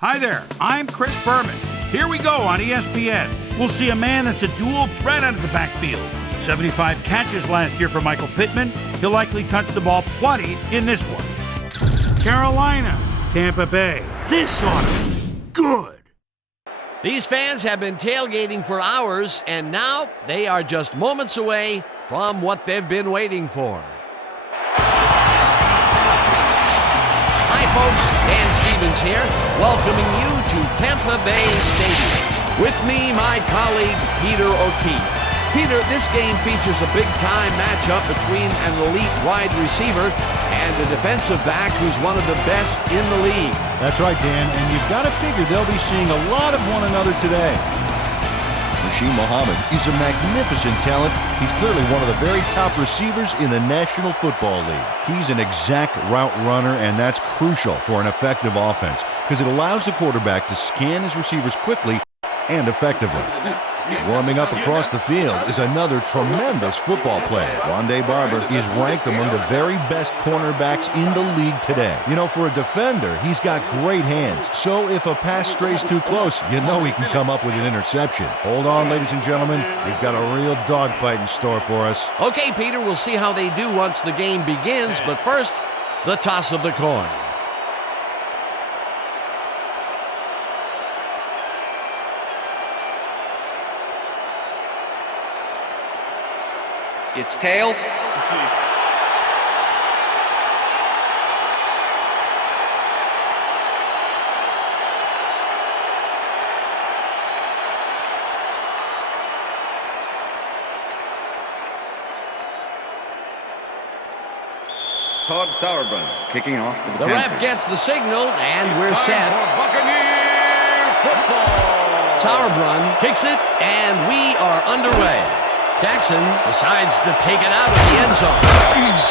Hi there, I'm Chris Berman. Here we go on ESPN. We'll see a man that's a dual threat out of the backfield. 75 catches last year for Michael Pittman. He'll likely touch the ball plenty in this one. Carolina, Tampa Bay. This ought to be good. These fans have been tailgating for hours, and now they are just moments away from what they've been waiting for. Hi, folks. Dan Stevens here, welcoming you to Tampa Bay Stadium. With me, my colleague, Peter O'Keefe. Peter, this game features a big-time matchup between an elite wide receiver and a defensive back who's one of the best in the league. That's right, Dan, and you've got to figure they'll be seeing a lot of one another today. Rasheed Muhammad is a magnificent talent. He's clearly one of the very top receivers in the National Football League. He's an exact route runner, and that's crucial for an effective offense because it allows the quarterback to scan his receivers quickly and effectively. Warming up across the field is another tremendous football player. Rondé Barber is ranked among the very best cornerbacks in the league today. You know, for a defender, he's got great hands. So if a pass strays too close, you know he can come up with an interception. Hold on, ladies and gentlemen. We've got a real dogfight in store for us. Okay, Peter, we'll see how they do once the game begins. But first, the toss of the coin. It's tails. Todd Sauerbrunn kicking off for the The Panthers. ref gets the signal, and we're set. Buccaneers football. Sauerbrunn kicks it, and we are underway. Jackson decides to take it out of the end zone.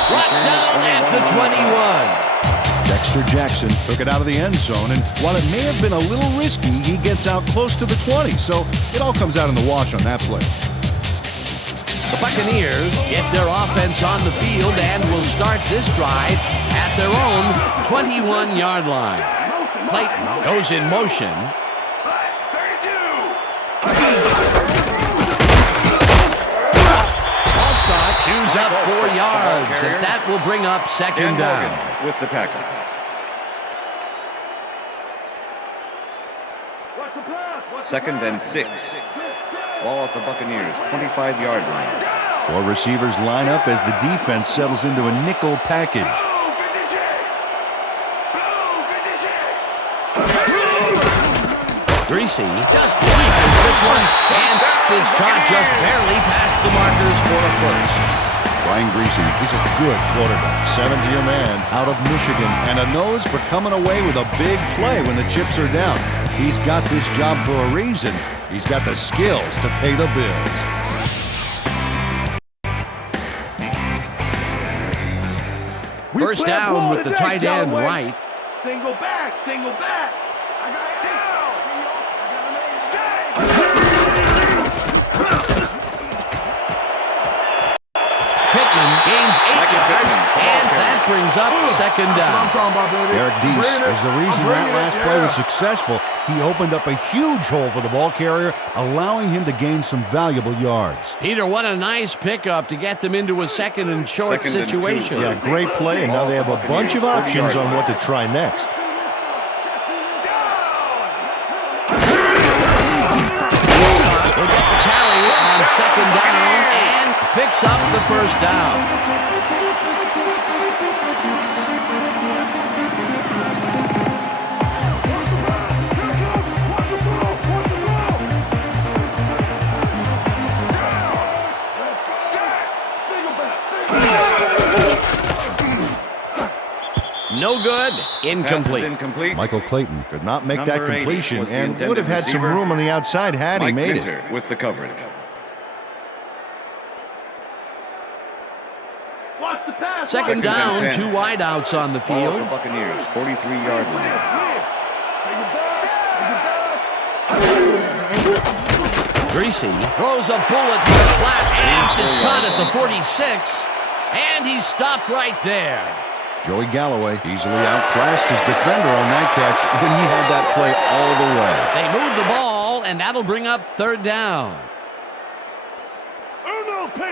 Brought down at the 21. Dexter Jackson took it out of the end zone, and while it may have been a little risky, he gets out close to the 20, so it all comes out in the wash on that play. The Buccaneers get their offense on the field and will start this drive at their own 21-yard line. Clayton goes in motion. Allstott chews up 4 yards, and that will bring up second down. With the tackle. Second and 6. Ball at the Buccaneers 25-yard line. 4 receivers line up as the defense settles into a nickel package. Greasy just weakens this one, and it's caught just barely past the markers for a first. Brian Greasy is a good quarterback. 7th-year man out of Michigan, and a nose for coming away with a big play when the chips are down. He's got this job for a reason. He's got the skills to pay the bills. First down with the tight end right. Single back, single back. I got it down. Pittman gains 8 yards, and that brings up second down. Eric Deese is the reason that last play was successful. He opened up a huge hole for the ball carrier, allowing him to gain some valuable yards. Peter, what a nice pickup to get them into a second and short Second and situation. 2. Yeah, great play, and now they have a bunch of options on what to try next. Allstott will get the carry on second down and picks up the first down. No good. Incomplete. Incomplete. Michael Clayton could not make that Number 80 completion was the and would have had some intended room on the outside had he Mike made Pinter it. with the coverage. Watch the pass. Second down, 10. 2 wideouts on the Ball at the field. Buccaneers 43-yard line. Greasy throws a bullet to the flat, and it's caught at the 46, and he's stopped right there. Joey Galloway easily outclassed his defender on that catch when he had that play all the way. They move the ball, and that'll bring up third down.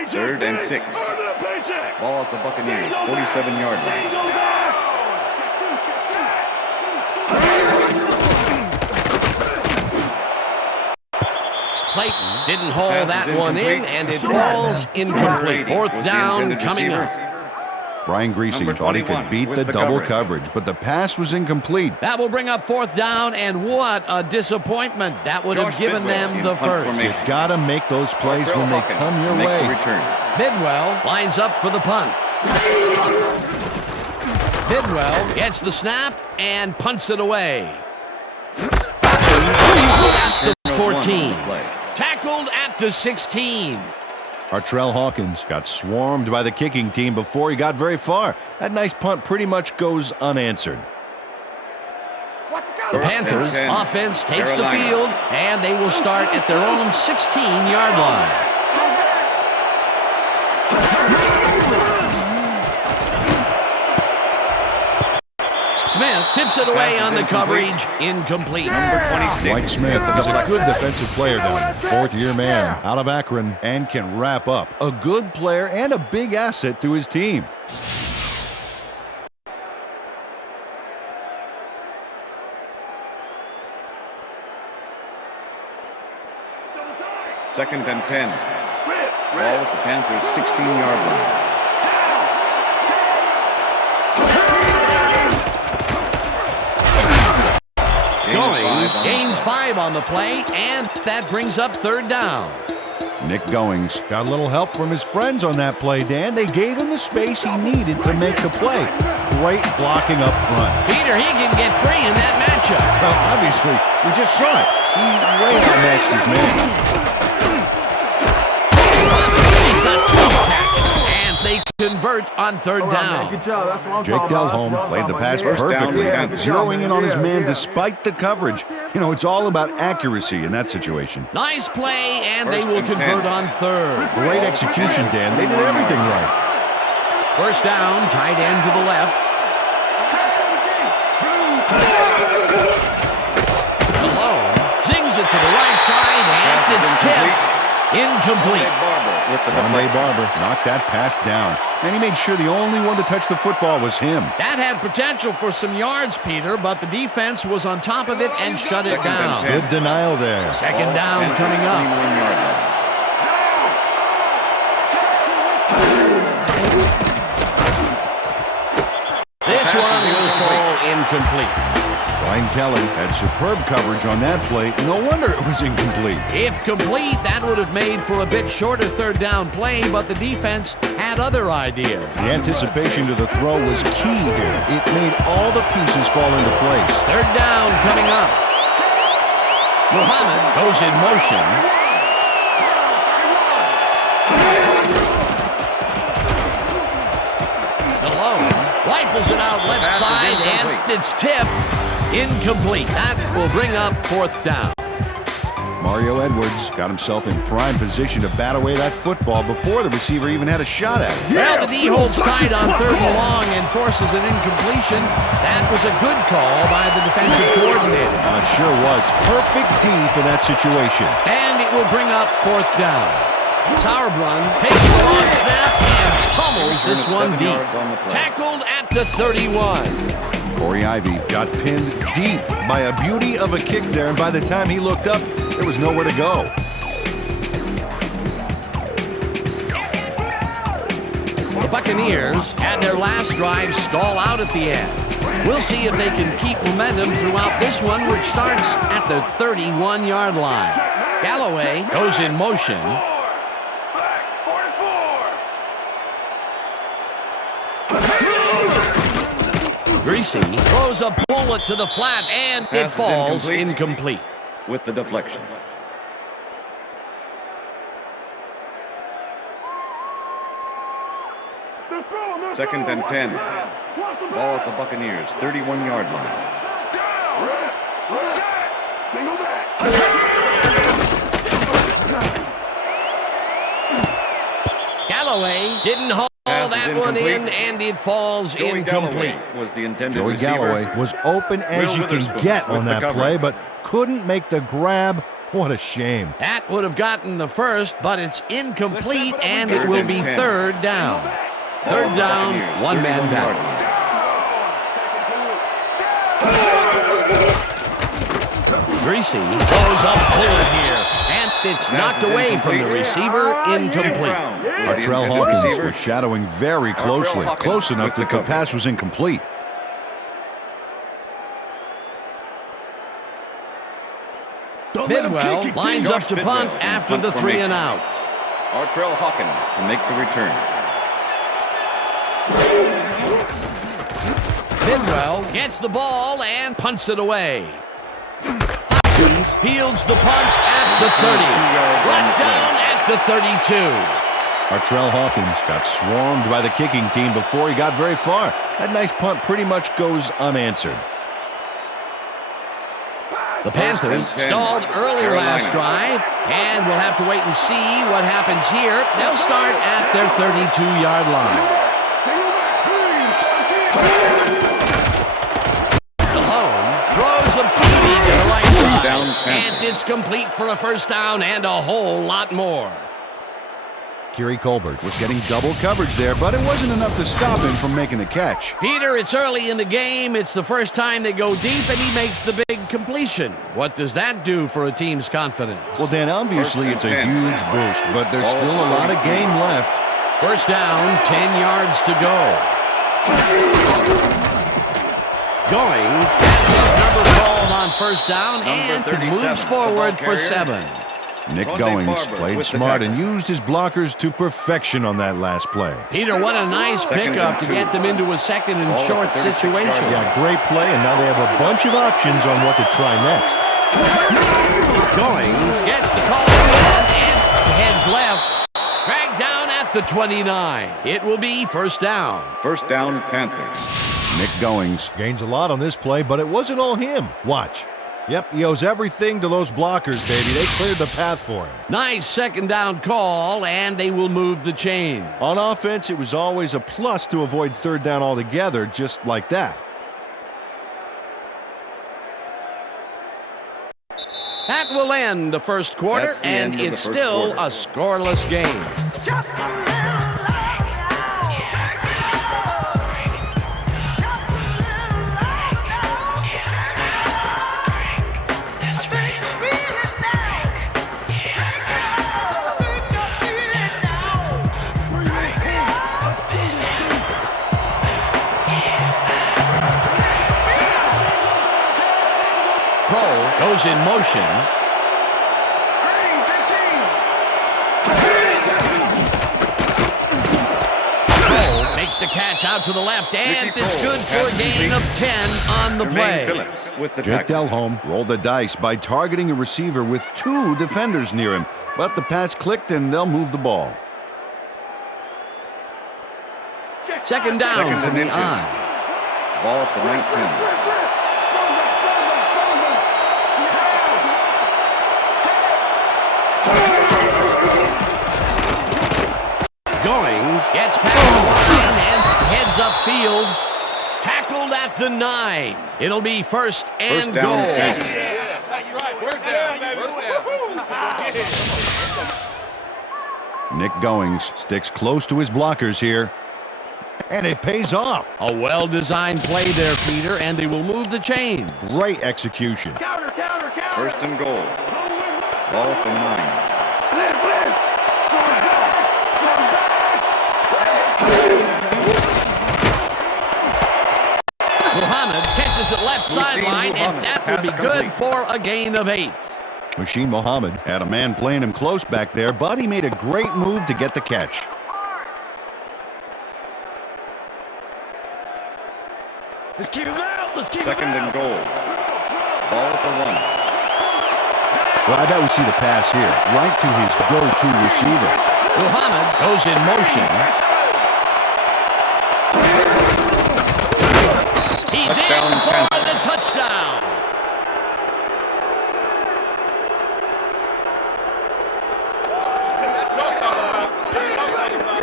3rd and 6. Ball at the Buccaneers, 47-yard line. Clayton didn't haul that one in, and it falls incomplete. 4th down coming up. Brian Greasy thought he could beat the double coverage, but the pass was incomplete. That will bring up 4th down, and what a disappointment. That would have given them the first. You gotta make those plays when they come your way. Bidwell lines up for the punt. Bidwell gets the snap and punts it away. At the 14. Tackled at the 16. Artrell Hawkins got swarmed by the kicking team before he got very far. That nice punt pretty much goes unanswered. The Panthers offense takes the field, and they will start at their own 16-yard line. Smith tips it away on the coverage. Incomplete. Number 26. Dwight Smith is a good defensive player down there. 4th-year man out of Akron and can wrap up. A good player and a big asset to his team. Second and 10. Ball at the Panthers' 16-yard line. Gains 5 on the play, and that brings up 3rd down. Nick Goings got a little help from his friends on that play, Dan. They gave him the space he needed to make the play. Great blocking up front. Peter, he can get free in that matchup. Well, obviously, we just saw it. He way outmatched his man. Makes a tough catch, and they convert on 3rd down. Good job. That's what I'm Jake talking about. Delhomme played the pass First down, perfectly, Panthers. zeroing in on his man despite the coverage. You know, it's all about accuracy in that situation. Nice play, and they First will and convert 10. on 3rd. Great execution, Dan. They did everything right. 1st down, tight end to the left. Delhomme zings it to the right side, and it's tipped. Incomplete. Rondé Barber knocked that pass down, and he made sure the only one to touch the football was him. That had potential for some yards, Peter, but the defense was on top of it and shut it down. Good denial there. 2nd down coming up. This one will fall incomplete. Brian Kelly had superb coverage on that play. No wonder it was incomplete. If complete, that would have made for a bit shorter 3rd down play, but the defense had other ideas. The anticipation to the throw was key here. It made all the pieces fall into place. 3rd down coming up. Muhammad goes in motion. Delhomme rifles it out left side, and it's tipped. Incomplete. That will bring up 4th down. Mario Edwards got himself in prime position to bat away that football before the receiver even had a shot at it. Well, the D holds tight on 3rd and long and forces an incompletion. That was a good call by the defensive coordinator. It sure was. Perfect D for that situation. And it will bring up 4th down. Sauerbrunn takes the long snap and pummels this one deep. Tackled at the 31. Corey Ivy got pinned deep by a beauty of a kick there, and by the time he looked up, there was nowhere to go. The Buccaneers had their last drive stall out at the end. We'll see if they can keep momentum throughout this one, which starts at the 31-yard line. Galloway goes in motion. Greasy throws a bullet to the flat, and it falls incomplete. With the deflection. Second and 10. Ball at the Buccaneers, 31-yard line. Galloway didn't haul Pass that is one in, incomplete. and it falls Joey incomplete. Galloway was the intended Joey receiver. Galloway was open as Will you can Witherspoon get on with the that coverage. play, but couldn't make the grab. What a shame. That would have gotten the first, but it's incomplete, and it Third will and be 10. third down. Ball Third at the down, Buccaneers, one man 31 down. yard line. Greasy goes up forward here, and it's knocked is away from the incomplete. receiver, incomplete. Brown was the Artrell intended Hawkins receiver. was shadowing very closely, Hawkins close enough with the that the coverage. pass was incomplete. Bidwell lines up to Bidwell punt in after punt the 3 formation. and out. Artrell Hawkins to make the return. Bidwell gets the ball and punts it away. Hopkins fields the punt at the 30. 2 yards on Brought the down at the 32. Artrell Hawkins got swarmed by the kicking team before he got very far. That nice punt pretty much goes unanswered. The Panthers and 10. stalled early Carolina. last drive, and we'll have to wait and see what happens here. They'll start at their 32-yard line. Malone throws a beauty to the right side, down, and it's complete for a first down and a whole lot more. Kerry Colbert was getting double coverage there, but it wasn't enough to stop him from making the catch. Peter, it's early in the game. It's the first time they go deep, and he makes the big completion. What does that do for a team's confidence? Well, Dan, obviously it's a huge boost, but there's still a lot of game left. First down, 10 yards to go. Goings has his number called on first down and 37, moves the forward ball for carrier. 7. Nick Ronde Goings Barber played with the smart tackle. and used his blockers to perfection on that last play. Peter, what a nice Second pickup and to 2. get them into a second and Ball at short the 36 situation. yard line. Yeah, great play, and now they have a bunch of options on what to try next. Goings gets the call again and heads left. Dragged down at the 29. It will be first down. First down, Panthers. Nick Goings gains a lot on this play, but it wasn't all him. Watch. Yep, he owes everything to those blockers, baby. They cleared the path for him. Nice second down call, and they will move the chain. On offense, it was always a plus to avoid third down altogether, just like that. That will end the first quarter, That's the and end of the it's first still quarter. a scoreless game. Pro goes in motion. Pro makes the catch out to the left, and Ricky it's Pro good for a passes gain of complete. 10 on the Jermaine play. Phillips with the Jake tackle. Delhomme rolled the dice by targeting a receiver with 2 defenders near him, but the pass clicked and they'll move the ball. Second down Second from and the inches. on. Ball at the 19. Goings gets past the line and heads upfield. Tackled at the 9. It'll be first and First down, goal. Panthers. Nick Goings sticks close to his blockers here, and it pays off. A well-designed play there, Peter, and they will move the chains. Great execution. First and goal. Ball at the 9. Muhammad catches it left Hussein sideline, and Muhammad, that will pass be good complete. for a gain of 8. Machine Muhammad had a man playing him close back there, but he made a great move to get the catch. Let's keep him out. Let's keep Second him and out. goal. Ball at the 1. Well, I bet we see the pass here, right to his go-to receiver. Muhammad goes in motion. He's Touchdown, in for Panthers. the touchdown.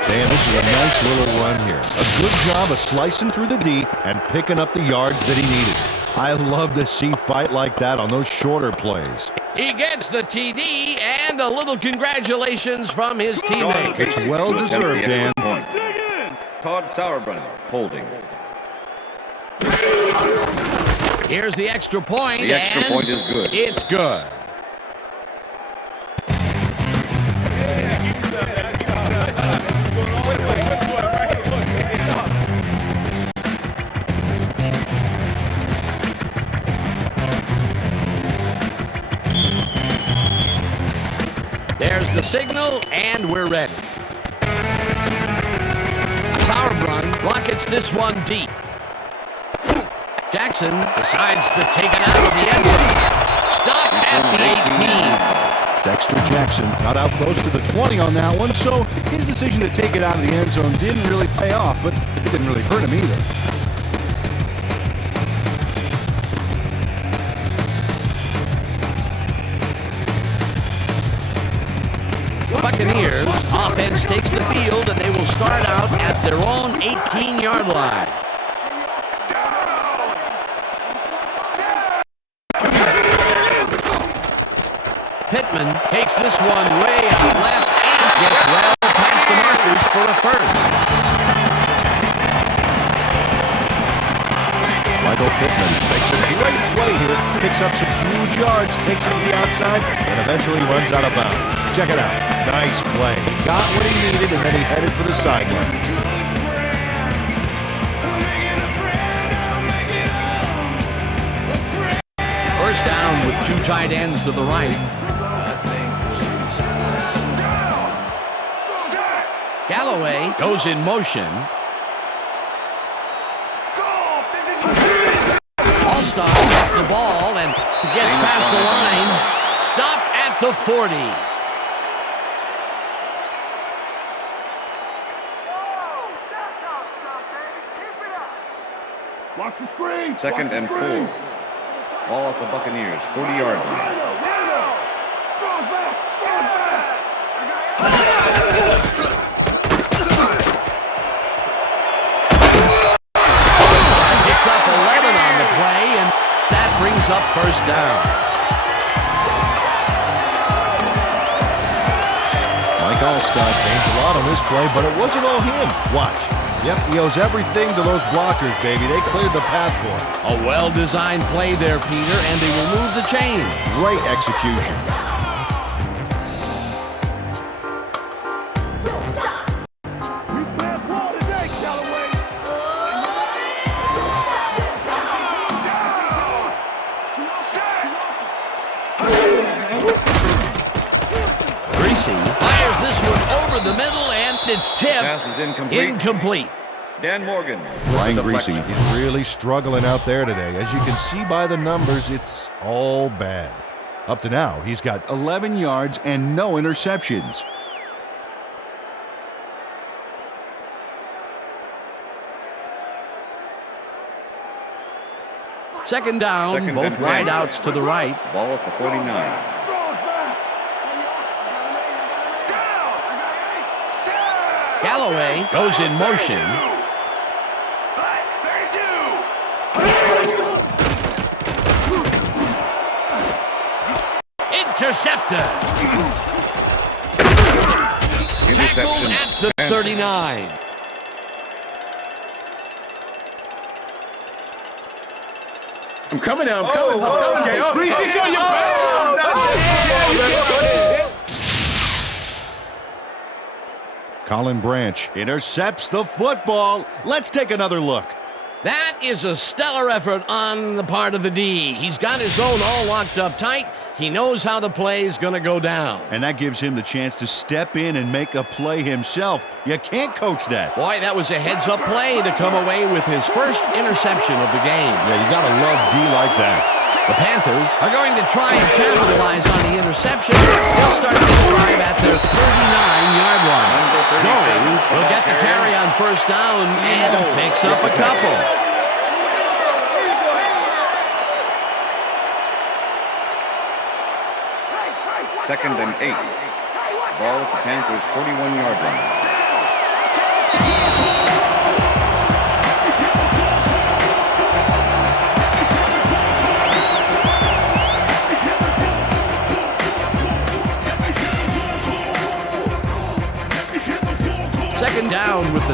Man, this is a nice little run here. A good job of slicing through the D and picking up the yards that he needed. I love to see fight like that on those shorter plays. He gets the TD and a little congratulations from his teammate. It's well deserved, Dan. Todd Sauerbrunn holding. Here's the extra point. The extra point is good. It's good. There's the signal, and we're ready. Sauerbrunn rockets this one deep. Jackson decides to take it out of the end zone. Stop at the 18. Dexter Jackson got out close to the 20 on that one, so his decision to take it out of the end zone didn't really pay off, but it didn't really hurt him either. Buccaneers offense takes the field, and they will start out at their own 18-yard line. Pittman takes this one way out left and gets well past the markers for a first. Michael Pittman makes a great play here, picks up some huge yards, takes it to the outside, and eventually runs out of bounds. Check it out. Nice play. He got what he needed, and then he headed for the sidelines. First down with two tight ends to the right. Galloway goes in motion. Allstott gets the ball and gets past the line. Stopped at the 40. Watch the screen. Second and 4. Ball at the Buccaneers, 40-yard line. Picks up 11 on the play, and that brings up first down. Mike Allstott changed a lot on this play, but it wasn't all him. Watch. Yep, he owes everything to those blockers, baby. They cleared the path for him. A well-designed play there, Peter, and they will move the chains. Great execution. Fires this one over the middle, and it's tipped. Pass is incomplete. Incomplete. Dan Morgan. Brian Greasy is really struggling out there today. As you can see by the numbers, it's all bad. Up to now, he's got 11 yards and no interceptions. Second down, both wideouts to the right. Ball at the 49. Galloway goes in motion. Intercepted. Tackled at the 39. I'm coming now. I'm coming. Okay. Oh, 3-6 on your Colin Branch intercepts the football. Let's take another look. That is a stellar effort on the part of the D. He's got his zone all locked up tight. He knows how the play is going to go down. And that gives him the chance to step in and make a play himself. You can't coach that. Boy, that was a heads-up play to come away with his first interception of the game. Yeah, you got to love D like that. The Panthers are going to try and capitalize on the interception. They'll start this drive at their 39-yard line. Goins will get the carry on first down and picks up a couple. Second and 8. Ball at the Panthers' 41-yard line.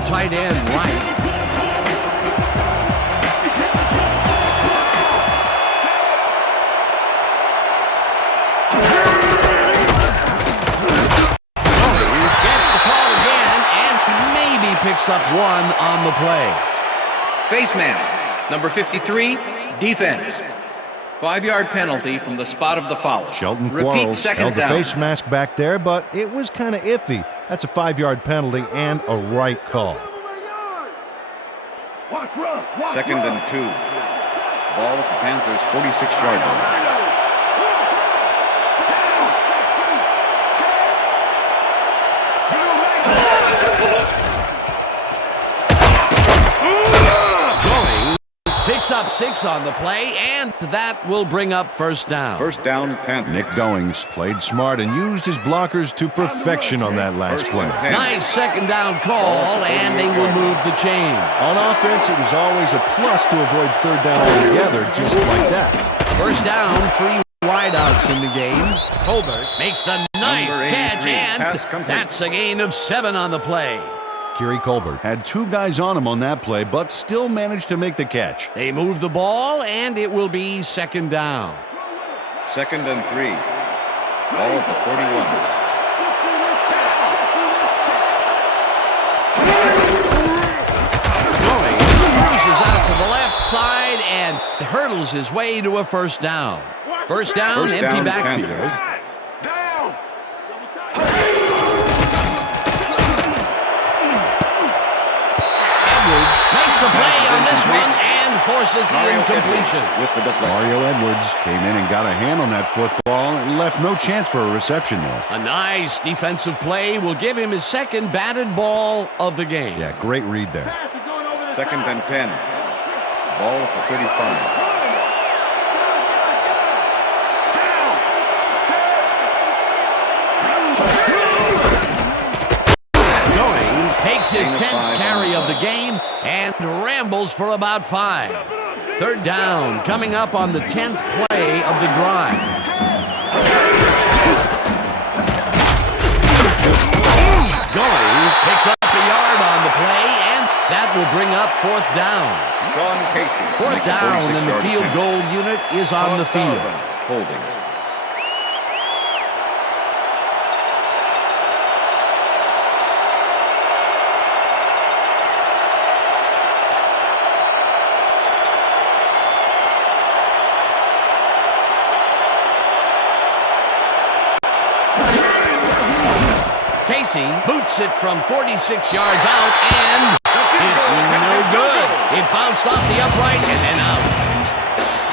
the tight end right. Gets the call again and maybe picks up one on the play. Face mask, number 53, defense. 5-yard penalty from the spot of the foul. Sheldon Repeat Quarles second held the down. face mask back there, but it was kind of iffy. That's a 5-yard penalty and a right call. Second and 2. Ball at the Panthers' 46-yard line. Picks up 6 on the play, and that will bring up first down. First down, Panthers. Nick Goings played smart and used his blockers to perfection on that last First play. and 10. Nice second down call, and they will move the chain. On offense, it was always a plus to avoid third down altogether, just like that. First down, 3 wideouts in the game. Colbert makes the nice Number 83, catch, and pass complete. that's a gain of 7 on the play. Kerry Colbert had 2 guys on him on that play, but still managed to make the catch. They move the ball, and it will be second down. Second and 3. Ball at the 41. Cruises out to the left side and hurdles his way to a first down. First down, First empty down, backfield. Panthers. Edwards makes a play on this one and forces the Mario incompletion. Edwards with the deflection. Mario Edwards came in and got a hand on that football and left no chance for a reception there. A nice defensive play will give him his second batted ball of the game. Yeah, great read there. Second and 10. Ball at the 35. Takes his Gain of 10th 5 carry on of the game and rambles for about 5. Third down coming up on the 10th play of the drive. Goings picks up a yard on the play, and that will bring up fourth down. Sean Casey. Fourth makes a down, and the 46-yard field attempt. goal unit is on the field. Sullivan, holding. Casey boots it from 46 yards out, and it's no good. It bounced off the upright and then out.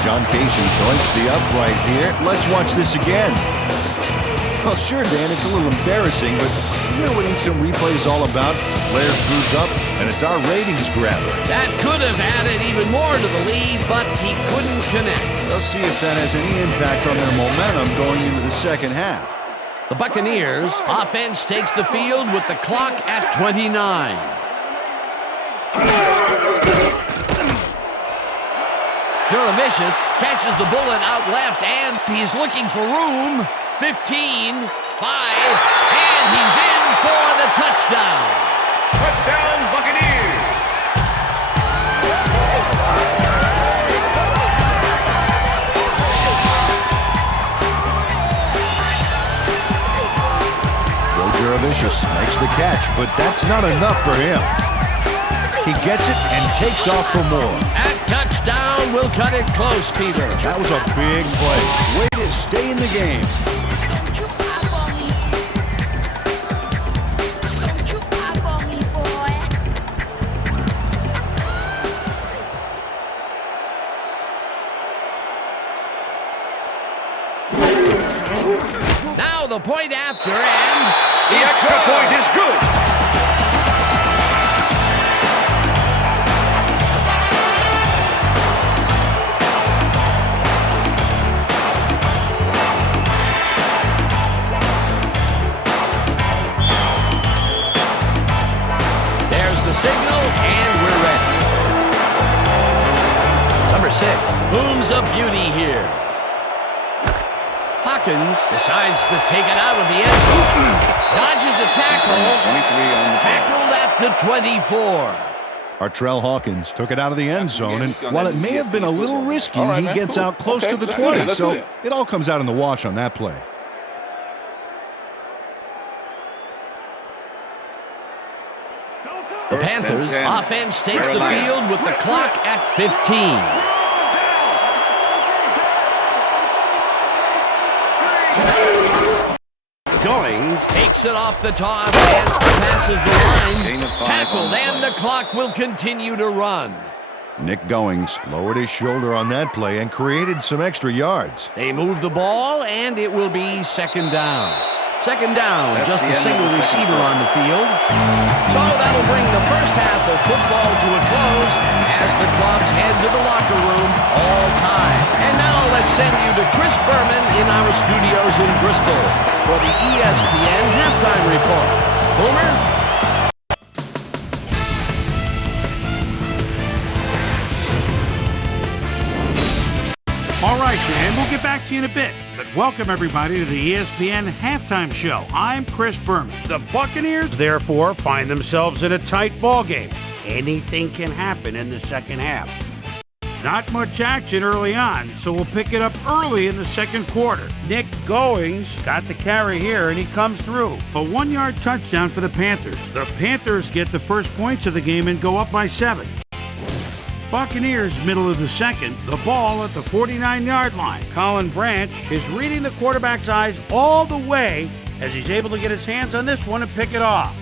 John Casey joins the upright here. Let's watch this again. Well, sure, Dan, it's a little embarrassing, but isn't that what instant replay is all about? Player screws up, and it's our ratings grabber. That could have added even more to the lead, but he couldn't connect. Let's see if that has any impact on their momentum going into the second half. The Buccaneers offense takes the field with the clock at 29. Juravicius catches the bullet out left, and he's looking for room. 15, 5, and he's in for the touchdown. Touchdown, Buccaneers! Juravicius makes the catch, but that's not enough for him. He gets it and takes off for more. That touchdown will cut it close, Peter. That was a big play. Way to stay in the game. Don't you cry for me. Don't you cry for me, boy. Now the point after, and The it's extra good. point is good. There's the signal, and we're ready. Number 6 booms a beauty here. Hawkins decides to take it out of the end zone. Dodges a tackle. 23 on the Tackled at the 24. Artrell Hawkins took it out of the end zone, and while it may have been a little risky, he gets out close to the 20, so it all comes out in the wash on that play. The Panthers offense takes the field with the clock at 15. Goings takes it off the toss and passes the line. Tackled, and the clock will continue to run. Nick Goings lowered his shoulder on that play and created some extra yards. They move the ball, and it will be second down. Second down, just a single receiver on the field. So that'll bring the first half of football to a close as the clubs head to the locker room, all tied. And now let's send you to Chris Berman in our studios in Bristol for the ESPN halftime report. Boomer? All right, Dan, we'll get back to you in a bit. But welcome, everybody, to the ESPN Halftime Show. I'm Chris Berman. The Buccaneers, therefore, find themselves in a tight ball game. Anything can happen in the second half. Not much action early on, so we'll pick it up early in the second quarter. Nick Goings got the carry here, and he comes through. A 1-yard touchdown for the Panthers. The Panthers get the first points of the game and go up by 7. Buccaneers, middle of the second, the ball at the 49-yard line. Colin Branch is reading the quarterback's eyes all the way as he's able to get his hands on this one and pick it off.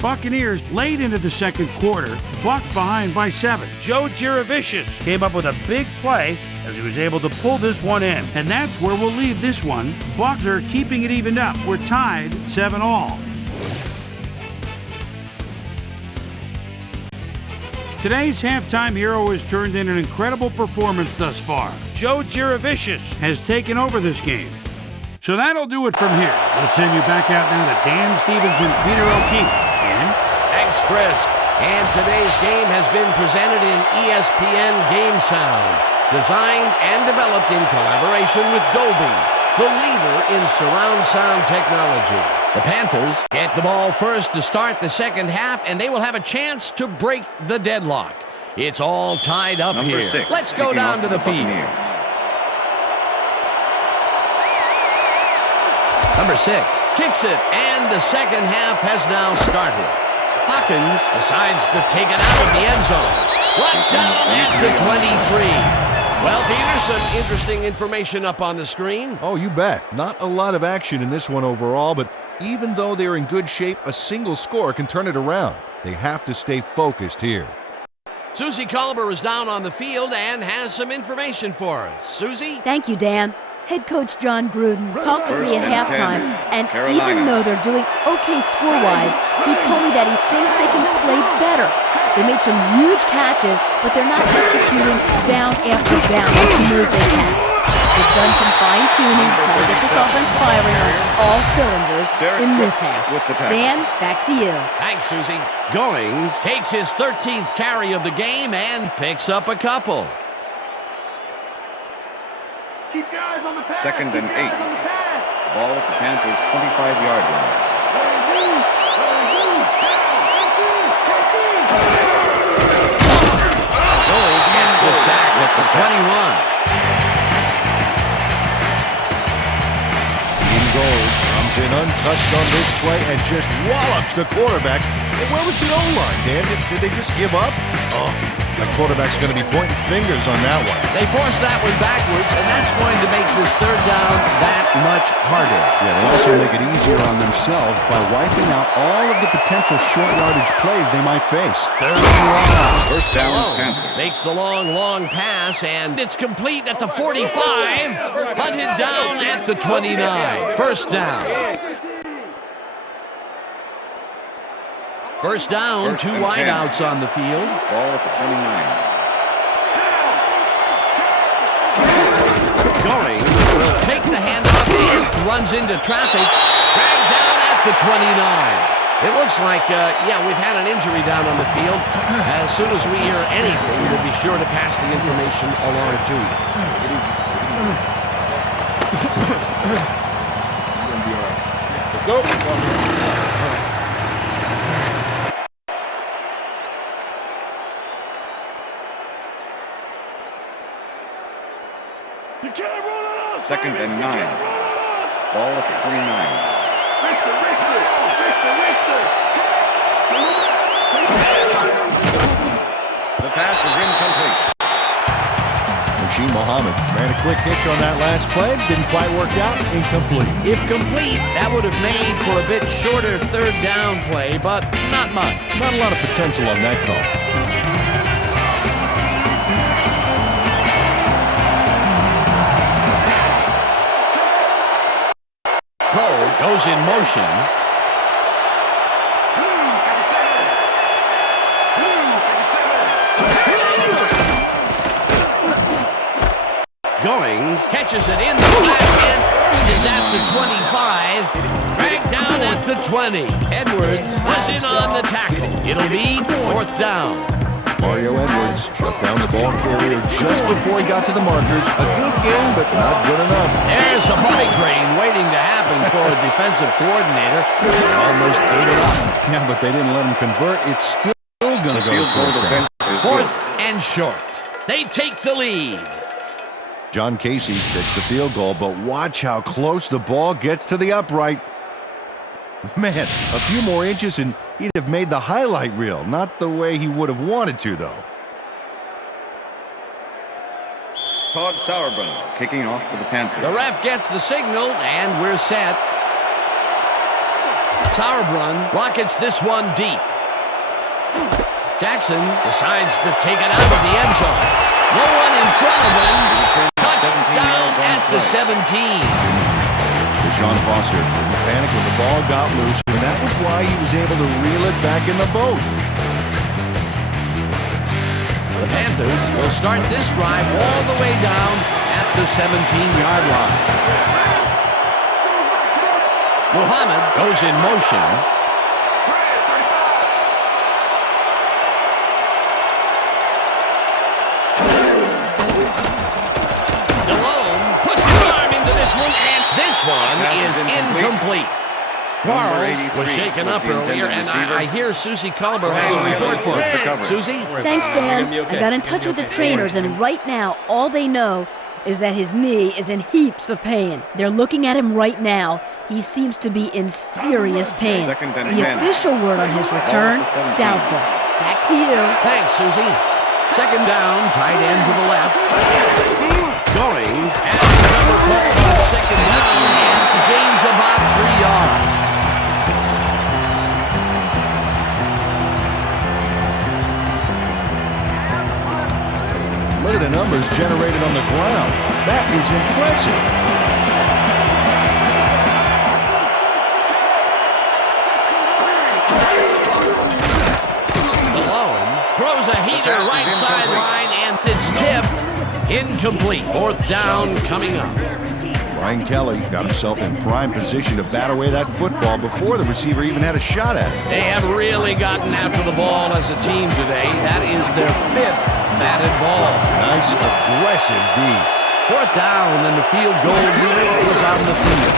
Buccaneers late into the second quarter, Bucs behind by 7. Joe Giravicius came up with a big play as he was able to pull this one in. And that's where we'll leave this one. Bucs are keeping it evened up. We're tied 7-all. Today's halftime hero has turned in an incredible performance thus far. Joe Giravicius has taken over this game. So that'll do it from here. Let's send you back out now to Dan Stevens and Peter O'Keefe. Dan? Thanks, Chris. And today's game has been presented in ESPN Game Sound, designed and developed in collaboration with Dolby, the leader in surround sound technology. The Panthers get the ball first to start the second half, and they will have a chance to break the deadlock. It's all tied up Number here. 6, Let's go down to the field. Number 6 kicks it, and the second half has now started. Hawkins decides to take it out of the end zone. Brought down at the 23. Well, Peter, some interesting information up on the screen. Oh, you bet. Not a lot of action in this one overall, but even though they're in good shape, a single score can turn it around. They have to stay focused here. Susie Colber is down on the field and has some information for us. Susie? Thank you, Dan. Head coach John Gruden talked with me at halftime, and Carolina. even though they're doing okay score-wise, he told me that he thinks they can play better. They made some huge catches, but they're not executing down after down like he knows they can. They've done some fine-tuning to try to get this offense firing on all cylinders in this half. Dan, back to you. Thanks, Susie. Goings takes his 13th carry of the game and picks up a couple. Second and 8. Ball at the Panthers' 25-yard line. Goings gets the sack at the 21. Ian Gold comes in untouched on this play and just wallops the quarterback. And where was the O-line, Dan? Did they just give up? Oh, the quarterback's going to be pointing fingers on that one. They forced that one backwards, and that's going to make this third down that much harder. Yeah, they also make it easier on themselves by wiping out all of the potential short yardage plays they might face. Third and long. First down, Malone Panthers. makes the long pass, and it's complete at the 45. Hunted down at the 29. First down. First down, 2 wideouts on the field. Ball at the 29. Goings will take the handoff and runs into traffic. Dragged down at the 29. It looks like, we've had an injury down on the field. As soon as we hear anything, we'll be sure to pass the information along to you. Let's go. Second and 9. Ball at the 29. The pass is incomplete. Rasheed Muhammad ran a quick hitch on that last play. Didn't quite work out. Incomplete. If complete, that would have made for a bit shorter third down play, but not much. Not a lot of potential on that call. Cole goes in motion. Goings catches it in the flat and is at the 25. Dragged down at the 20. Edwards was in on the tackle. It'll be fourth down. Mario Edwards shut down the ball carrier just before he got to the markers. A good game, but not good enough. There's a body crane waiting to happen for a defensive coordinator. They almost ate it up. Yeah, but they didn't let him convert. It's still going to go Field goal down. attempt is Fourth good. and short. They take the lead. John Casey takes the field goal, but watch how close the ball gets to the upright. Man, a few more inches and he'd have made the highlight reel. Not the way he would have wanted to, though. Todd Sauerbrunn kicking off for the Panthers. The ref gets the signal, and we're set. Sauerbrunn rockets this one deep. Jackson decides to take it out of the end zone. No one in front of him. Touchdown at the 17. Deshaun Foster didn't panic when the ball got loose, and that was why he was able to reel it back in the boat. The Panthers will start this drive all the way down at the 17-yard line. Muhammad goes in motion. Delone puts his arm into this one, and this one is incomplete. Quarles was shaken up earlier, and I hear Susie Culber has a report for us. Susie? Thanks, Dan. I got in touch with the trainers, and right now, all they know is that his knee is in heaps of pain. They're looking at him right now. He seems to be in serious pain. Second and The 10. official word on his return, doubtful. Back to you. Thanks, Susie. Second down, tight end to the left. Going, has the number called on second down, and gains about 3 yards. Look at the numbers generated on the ground. That is impressive. Delone throws a heater right sideline, and it's tipped. Incomplete. Fourth down coming up. Brian Kelly got himself in prime position to bat away that football before the receiver even had a shot at it. They have really gotten after the ball as a team today. That is their 5th batted ball. Nice, aggressive D. Fourth down, and the field goal unit is on the field.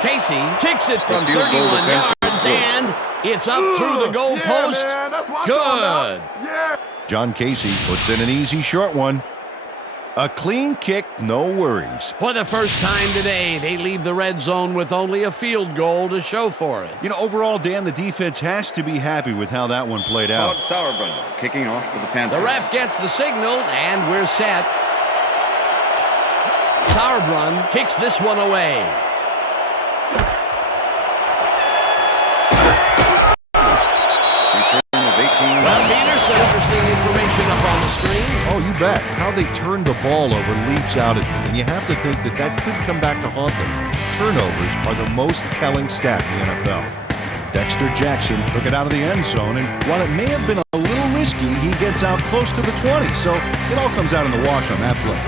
Casey kicks it from The field goal 31 attempt is yards, good. and it's up through the goal post. Good. John Casey puts in an easy short one. A clean kick, no worries. For the first time today, they leave the red zone with only a field goal to show for it. You know, overall, Dan, the defense has to be happy with how that one played out. Todd Sauerbrunn kicking off for the Panthers. The ref gets the signal, and we're set. Sauerbrunn kicks this one away. Return of 18. Well, Peter, some interesting information up on the screen. Oh, you bet. How they turned the ball over leaps out at you, and you have to think that that could come back to haunt them. Turnovers are the most telling stat in the NFL. Dexter Jackson took it out of the end zone, and while it may have been a little risky, he gets out close to the 20, so it all comes out in the wash on that play.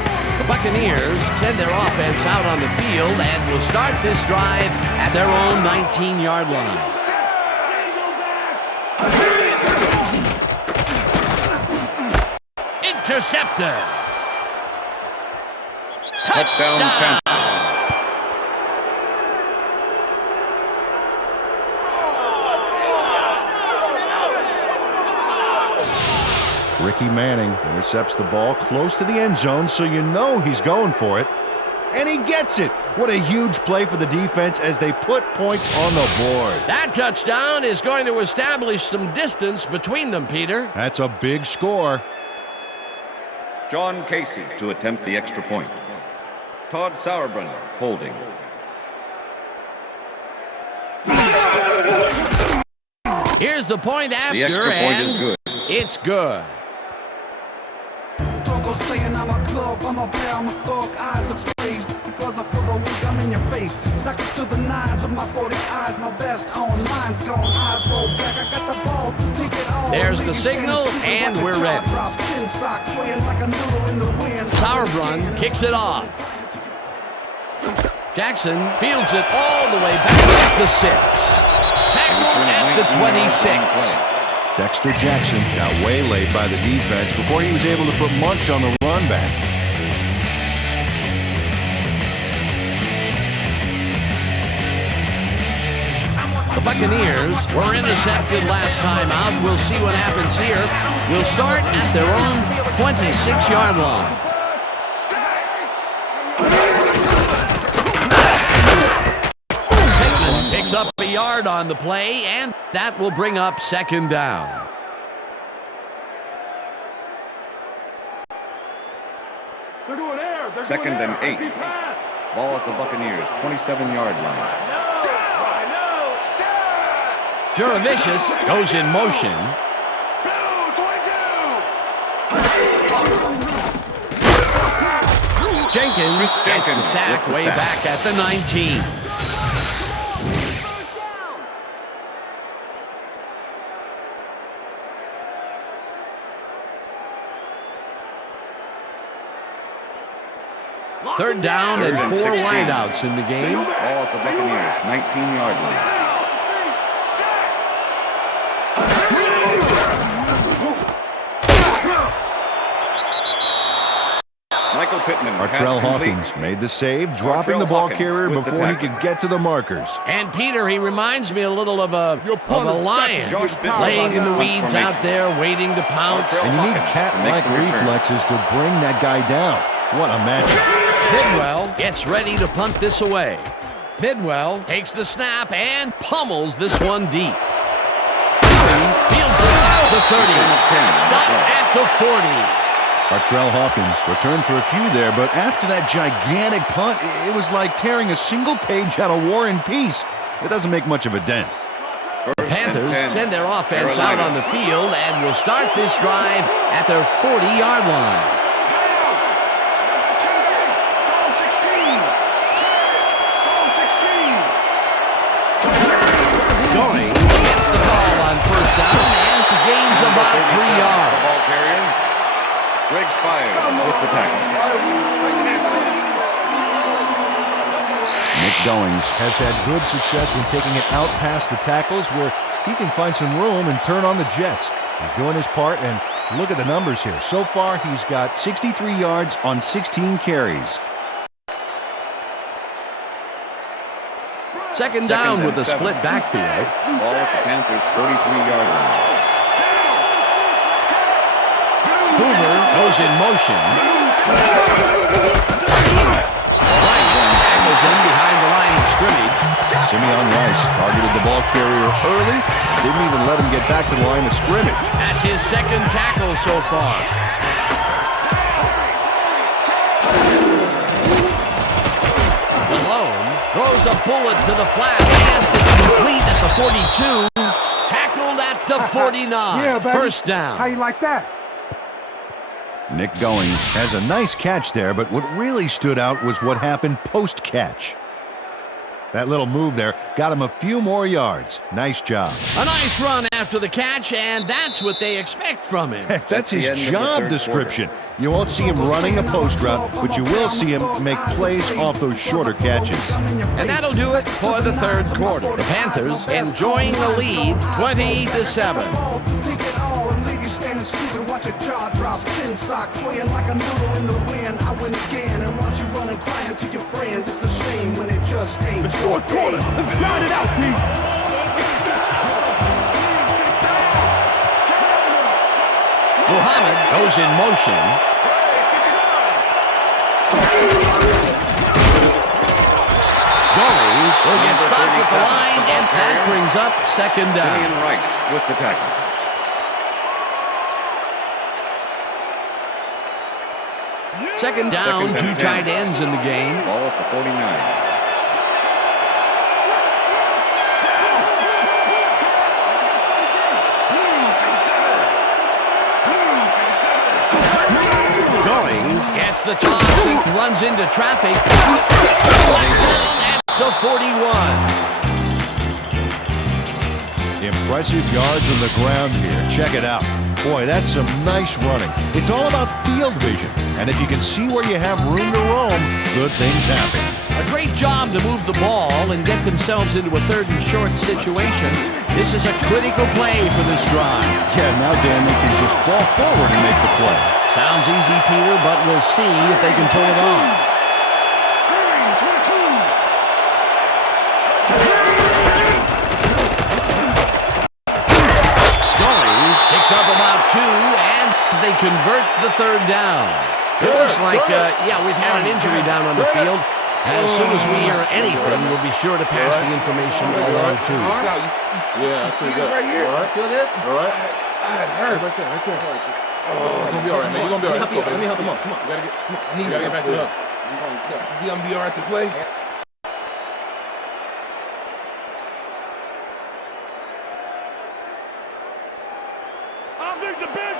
The Buccaneers send their offense out on the field and will start this drive at their own 19-yard line. Intercepted. Touchdown, Panthers. Ricky Manning intercepts the ball close to the end zone, so you know he's going for it. And he gets it. What a huge play for the defense as they put points on the board. That touchdown is going to establish some distance between them, Peter. That's a big score. John Casey to attempt the extra point. Todd Sauerbrunn holding. Here's the point after, The extra point is and good. it's good. I'm a club, I'm a player, I'm a thug, eyes are crazed. Because I feel the weak, I'm in your face. Stuck to the nines with my 40 eyes, my vest on, mine's gone, eyes roll back. I got the ball to take it all. There's the signal, and we're ready. Sauerbrunn kicks it off. Jackson fields it all the way back at the 6. Tackled at the 26. Dexter Jackson got waylaid by the defense before he was able to put Munch on the run back. The Buccaneers were intercepted last time out. We'll see what happens here. We'll start at their own 26-yard line. Pittman picks up a yard on the play, and that will bring up second down. Second and 8. Ball at the Buccaneers, 27-yard line. Juravicius goes in motion. Jenkins gets the sack way back at the 19. Third down and 4 wideouts in the game. Ball at the Buccaneers, 19-yard line. Michael Pittman. Artrell Hawkins made the save, dropping the ball carrier before he could get to the markers. And Peter, he reminds me a little of a lion laying in the weeds out there waiting to pounce. And you need cat-like reflexes to bring that guy down. What a matchup. Bidwell gets ready to punt this away. Bidwell takes the snap and pummels this one deep. Fields it at the 30. Stopped at the 40. Artrell Hawkins returned for a few there, but after that gigantic punt, it was like tearing a single page out of War and Peace. It doesn't make much of a dent. The Panthers send their offense out on the field and will start this drive at their 40-yard line. Going gets the ball on first down and gains about 3 yards. Ball carrier. Greg Spires with the tackle. Nick Goings has had good success when taking it out past the tackles where he can find some room and turn on the Jets. He's doing his part, and look at the numbers here. So far, he's got 63 yards on 16 carries. Second down with a split backfield. Ball at the Panthers' 43-yard line. Hoover goes in motion. Rice tackles in behind the line of scrimmage. Simeon Rice targeted the ball carrier early. Didn't even let him get back to the line of scrimmage. That's his second tackle so far. Malone throws a bullet to the flat, and it's complete at the 42. Tackled at the 49. First down. How you like that? Nick Goings has a nice catch there, but what really stood out was what happened post-catch. That little move there got him a few more yards. Nice job. A nice run after the catch, and that's what they expect from him. That's his job description. You won't see him running a post route, but you will see him make plays off those shorter catches. And that'll do it for the third quarter. The Panthers enjoying the lead 20-7. Watch your jaw drop, tin socks swaying like a noodle in the wind. I win again and watch you running, crying to your friends. It's a shame when it just ain't your day. Line it out, Pete. Muhammad goes in motion. Goings will get stopped at the line, and that brings up second down. Simeon Rice with the tackle. Second down, two tight ends in the game. Ball at the 49. Gets the toss and runs into traffic. Brought down at the 41. Impressive yards on the ground here. Check it out. Boy, that's some nice running. It's all about field vision. And if you can see where you have room to roam, good things happen. A great job to move the ball and get themselves into a third and short situation. This is a critical play for this drive. Yeah, now, Dan, they can just fall forward and make the play. Sounds easy, Peter, but we'll see if they can pull it off. Goings picks up about 2, and they convert the third down. It looks like, we've had an injury down on the field. As soon as we hear anything, we'll be sure to pass the information along to you. Yeah, see this right here? All right. Feel this? All right. It hurts. Right there. Oh, it's gonna be all right, man. You're gonna be all right. Let me help him up. Come on. We gotta get back to us. You gonna be all right to play?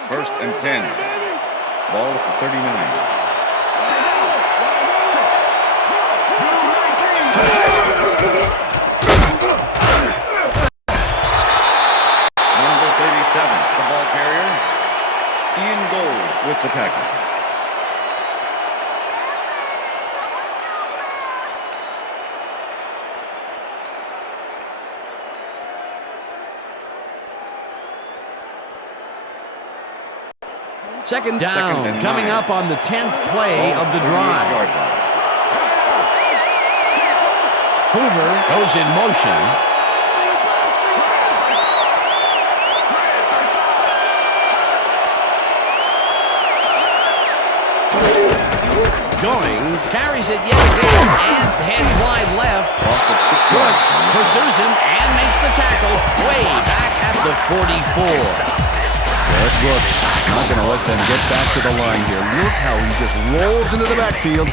First and 10. Ball at the 39. Number 37, the ball carrier, Ian Gold with the tackle. Second down, coming up on the 10th play of the drive. Hoover goes in motion. Goings carries it yet again and heads wide left. Brooks pursues him and makes the tackle way back at the 44. Derek Brooks not going to let them get back to the line here. Look how he just rolls into the backfield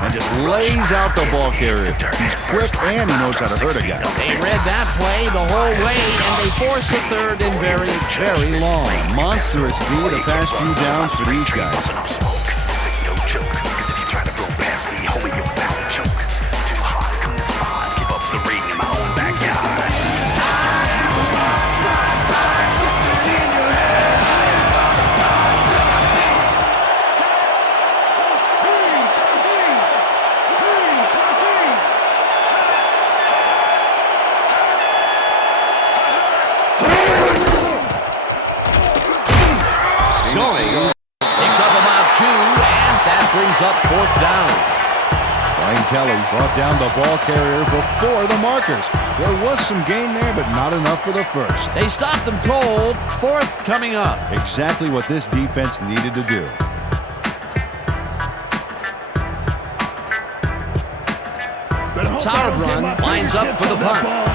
and just lays out the ball carrier. He's quick and he knows how to hurt a guy. They read that play the whole way, and they force a third and very, very long. Monstrous D the past few downs for these guys. Picks up about 2, and that brings up fourth down. Brian Kelly brought down the ball carrier before the markers. There was some gain there, but not enough for the first. They stopped them cold. Fourth coming up. Exactly what this defense needed to do. Sauerbrunn lines up for the punt.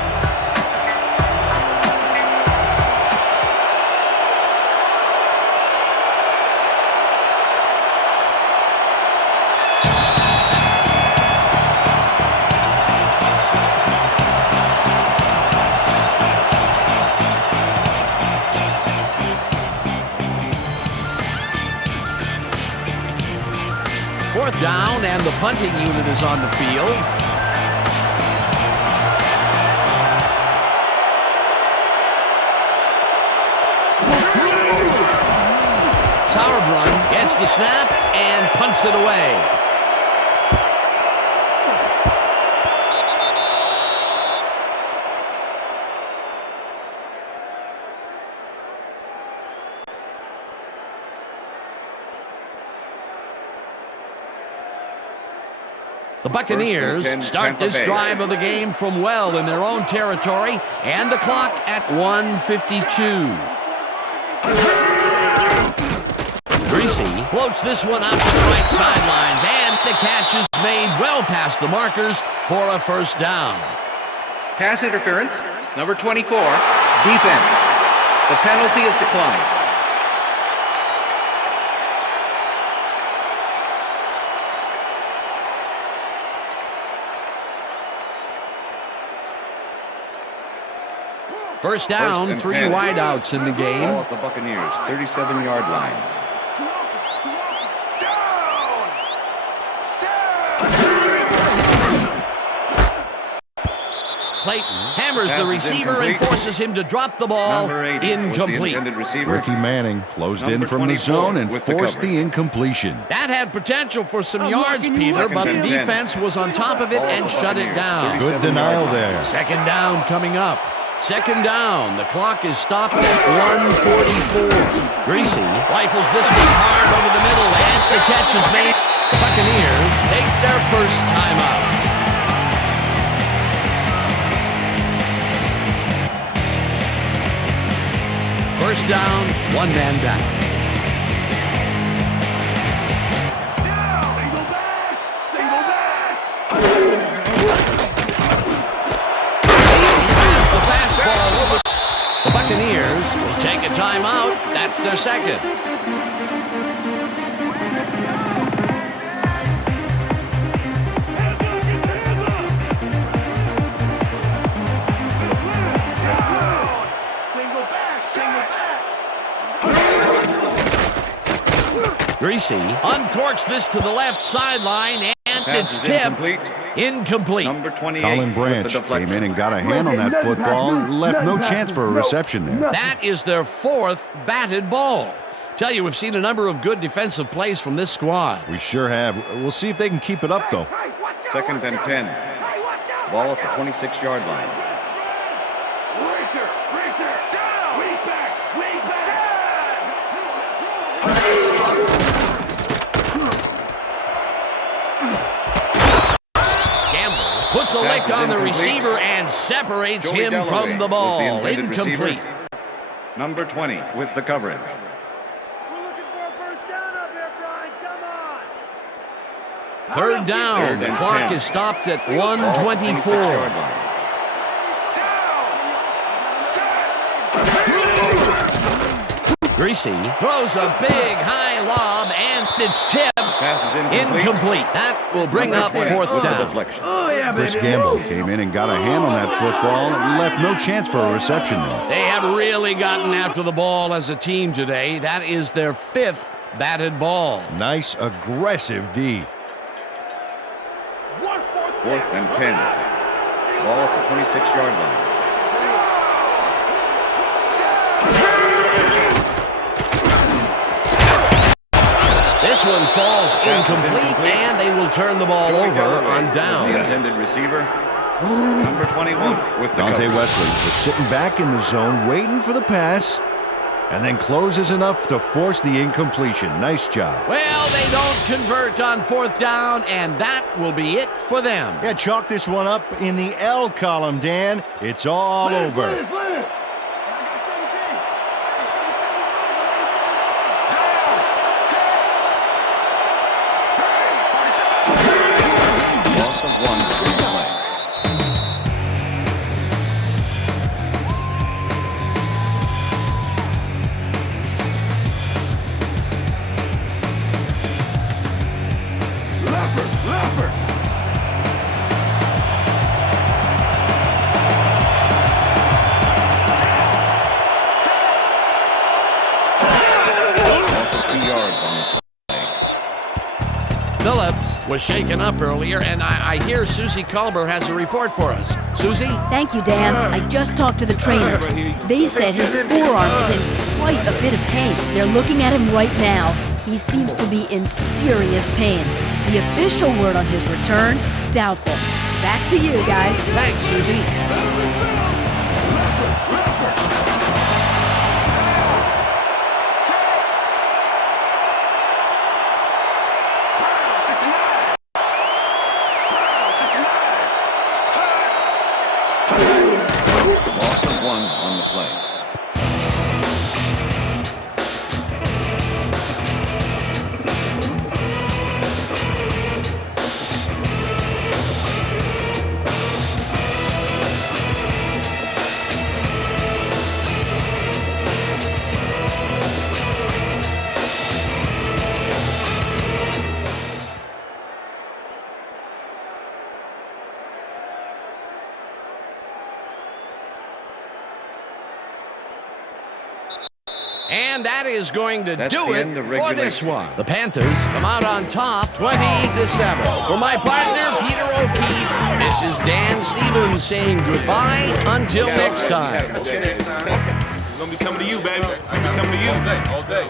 Fourth down, and the punting unit is on the field. Sauerbrunn gets the snap and punts it away. The Buccaneers start this drive of the game from well in their own territory, and the clock at 1:52. Greasy floats this one out to the right sidelines, and the catch is made well past the markers for a first down. Pass interference, number 24, defense. The penalty is declined. First down, 3 wideouts in the game. Ball at the Buccaneers, 37-yard line. Clayton hammers the receiver and forces him to drop the ball. Incomplete. Ricky Manning closed in from the zone and forced the incompletion. That had potential for some yards, Peter, but the defense was on top of it and shut it down. Good denial there. Second down coming up. Second down. The clock is stopped at 1:44. Greasy rifles this one hard over the middle, and the catch is made. The Buccaneers take their first time out. First down, one man back. The fastball over. The Buccaneers will take a timeout. That's their second. Greasy uncorks this to the left sideline, and it's tipped. Incomplete. Number 28. Colin Branch came in and got a hand on that football and left no chance for a reception there. That is their fourth batted ball. Tell you, we've seen a number of good defensive plays from this squad. We sure have. We'll see if they can keep it up, though. Second and 10. Ball at the 26-yard line. Puts a lick on the receiver and separates him from the ball. Incomplete. Number 20 with the coverage. We're looking for a first down up here, Brian. Come on. Third down. The clock is stopped at 1:24. Greasy throws a big high lob, and it's tipped. Incomplete. That will bring up fourth down. Chris Gamble came in and got a hand on that football and left no chance for a reception there. They have really gotten after the ball as a team today. That is their fifth batted ball. Nice, aggressive D. Fourth and 10. Ball at the 26-yard line. This one falls incomplete, and they will turn the ball over on down. The intended receiver, number 21 with the Dante coverage. Wesley was sitting back in the zone waiting for the pass and then closes enough to force the incompletion. Nice job. Well, they don't convert on fourth down, and that will be it for them. Yeah, chalk this one up in the L column, Dan. It's all over. Loss of 1 on the play. Loss of 2 yards on the play. Phillips was shaken up earlier, and I hear Susie Culber has a report for us. Susie? Thank you, Dan. I just talked to the trainers. They said his forearm is in quite a bit of pain. They're looking at him right now. He seems to be in serious pain. The official word on his return, doubtful. Back to you, guys. Thanks, Susie. Loss of 1 on the play. And that is going to That's do the it end of for this regulation. one. The Panthers come out on top 20-7. For my partner, Peter O'Keefe, this is Dan Stevens saying goodbye until next time. Okay, next time. It's going to be coming to you, baby. It's going to be coming to you. All day.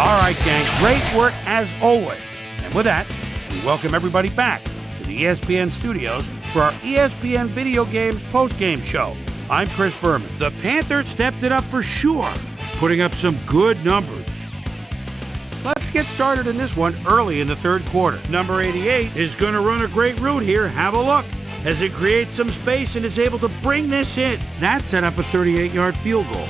All right, gang, great work as always. And with that, we welcome everybody back to the ESPN studios for our ESPN Video Games post-game show. I'm Chris Berman. The Panthers stepped it up for sure, putting up some good numbers. Let's get started in this one early in the third quarter. Number 88 is going to run a great route here. Have a look as it creates some space and is able to bring this in. That set up a 38-yard field goal.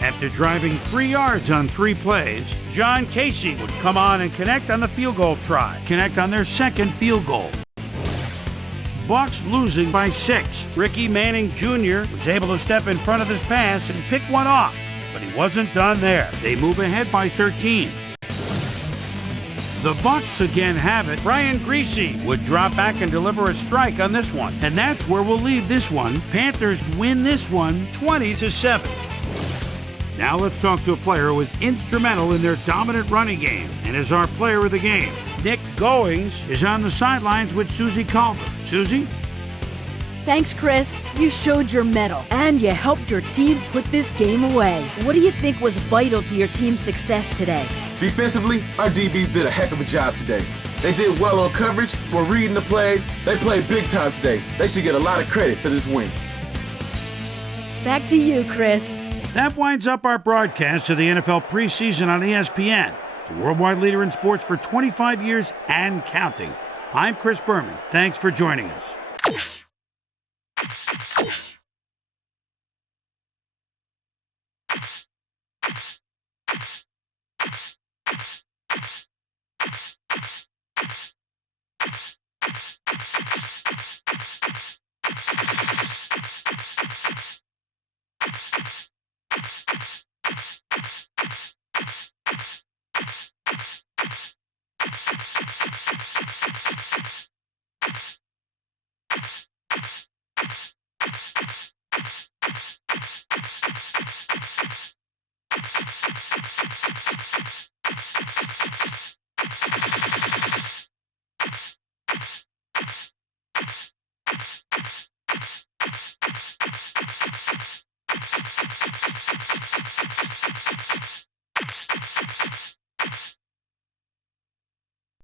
After driving 3 yards on 3 plays, John Casey would come on and connect on the field goal try. Connect on their second field goal. Bucs losing by 6. Ricky Manning Jr. was able to step in front of his pass and pick one off, but he wasn't done there. They move ahead by 13. The Bucs again have it. Brian Greasy would drop back and deliver a strike on this one, and that's where we'll leave this one. Panthers win this one 20-7. Now let's talk to a player who was instrumental in their dominant running game and is our player of the game. Nick Goings is on the sidelines with Susie Culver. Susie? Thanks, Chris. You showed your mettle, and you helped your team put this game away. What do you think was vital to your team's success today? Defensively, our DBs did a heck of a job today. They did well on coverage, were reading the plays. They played big time today. They should get a lot of credit for this win. Back to you, Chris. That winds up our broadcast of the NFL preseason on ESPN, the worldwide leader in sports for 25 years and counting. I'm Chris Berman. Thanks for joining us.